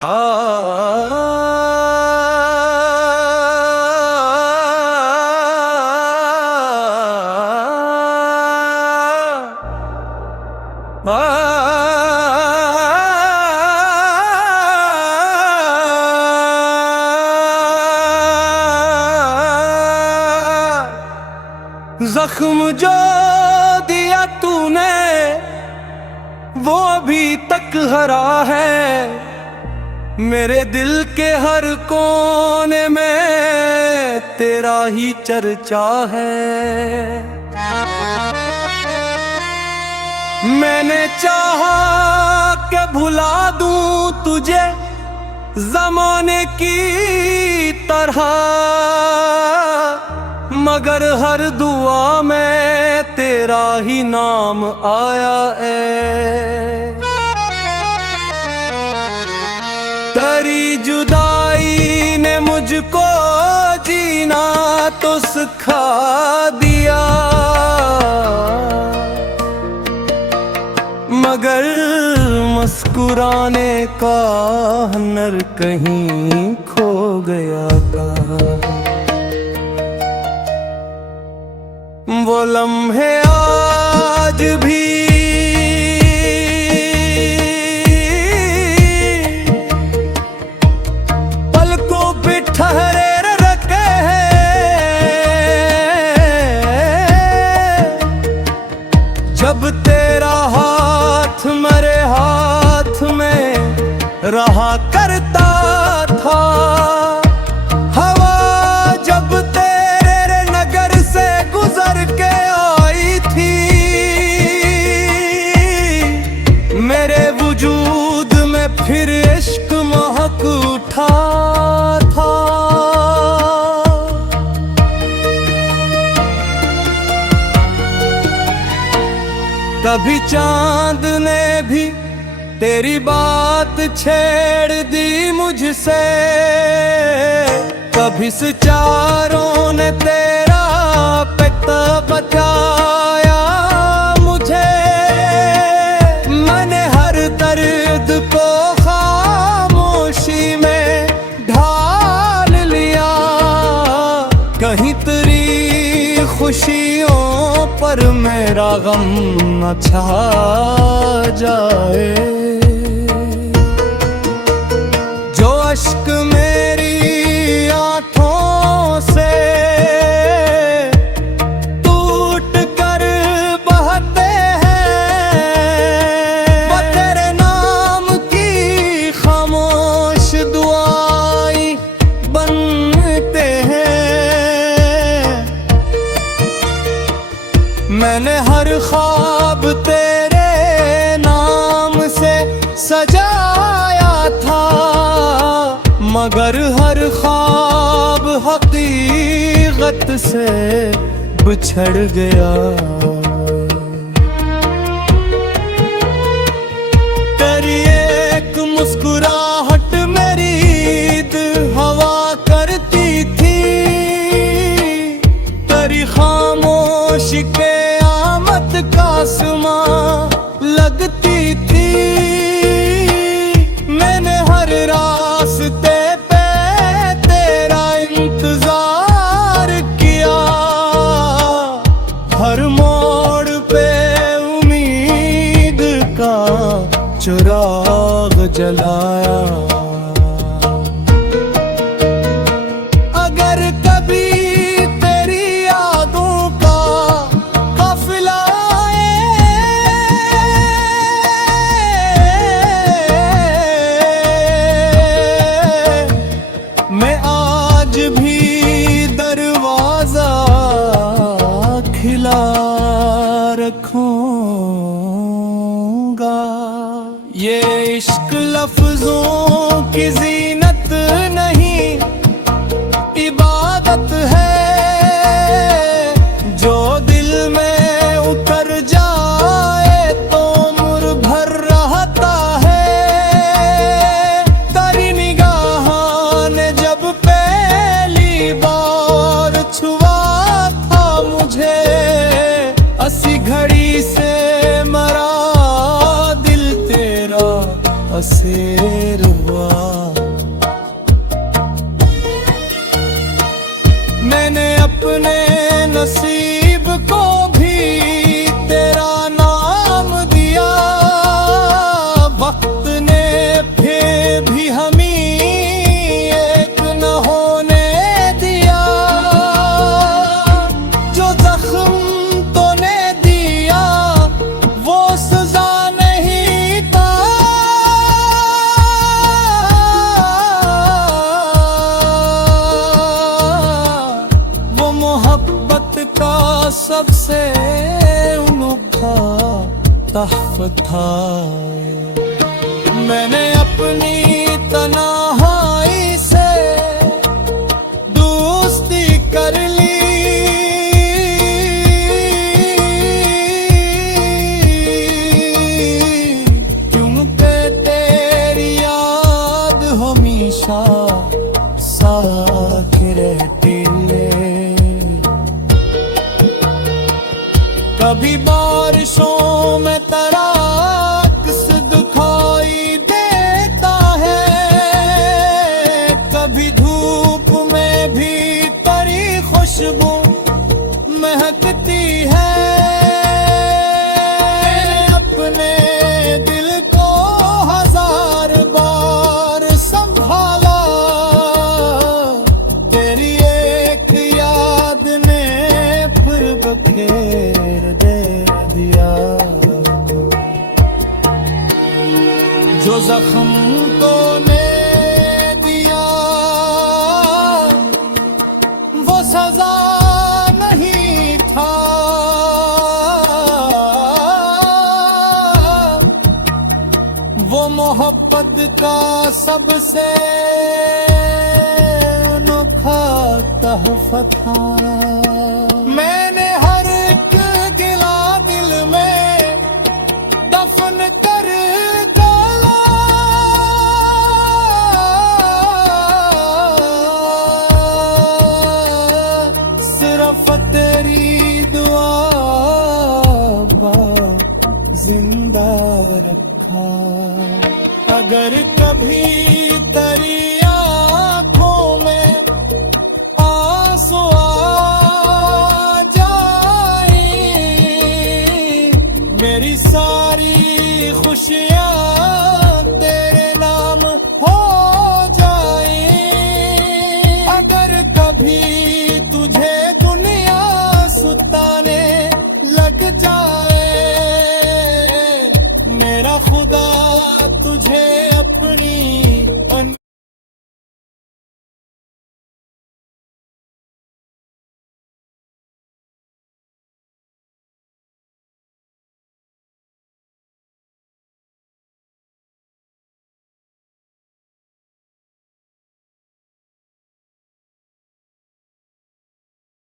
आ जख्म जो दिया तूने वो अभी तक हरा है, मेरे दिल के हर कोने में तेरा ही चर्चा है। मैंने चाहा कि भुला दूं तुझे ज़माने की तरह, मगर हर दुआ में तेरा ही नाम आया है। तेरी जुदाई ने मुझको जीना तो सिखा दिया, मगर मुस्कुराने का हुनर कहीं खो गया था। वो लम्हे आज भी पलकों पे ठहरे रखे हैं, जब तेरा हाथ मेरे हाथ में रहा करता था। फिर इश्क महक उठा था। कभी चांद ने भी तेरी बात छेड़ दी मुझसे, कभी सितारों ने तेरा पिता बचाया मुझे। मैंने हर दर्द को कहीं तेरी खुशियों पर मेरा गम न छा जाए। जो अश्क मेरी आंखों से टूट कर बहते हैं, वो तेरे नाम की खामोश दुआएं बनते हैं। मैंने हर ख्वाब तेरे नाम से सजाया था, मगर हर ख्वाब हकीकत से बिछड़ गया। तेरी एक मुस्कुराहट मेरी ईद हवा करती थी, तेरी खामोशी के आसमां लगती थी। मैंने हर रास्ते पे तेरा इंतजार किया, हर मोड़ सबसे अनोखा तहफ़्फ़ुत था। मैंने अपनी तन्हाई से दोस्ती कर ली, क्योंकि तेरी याद हमेशा साथ रहती है। कभी बारिशों में तेरा अक्स दिखाई देता है, कभी धूप में भी तेरी खुशबू महकती है। अपने दिल को हजार बार संभाला, तेरी एक याद ने फिर बखेर दे दिया। जो जख्म तूने दिया वो सजा नहीं था, वो मोहब्बत का सबसे अनोखा तहफ़्फ़ुत था। मैंने हर एक गिला दिल में दफन कर डाला, सिर्फ तेरी दुआ जिंदा रखा। अगर कभी तेरी आँखों में आंसू आ जाए, मेरी सारी खुशी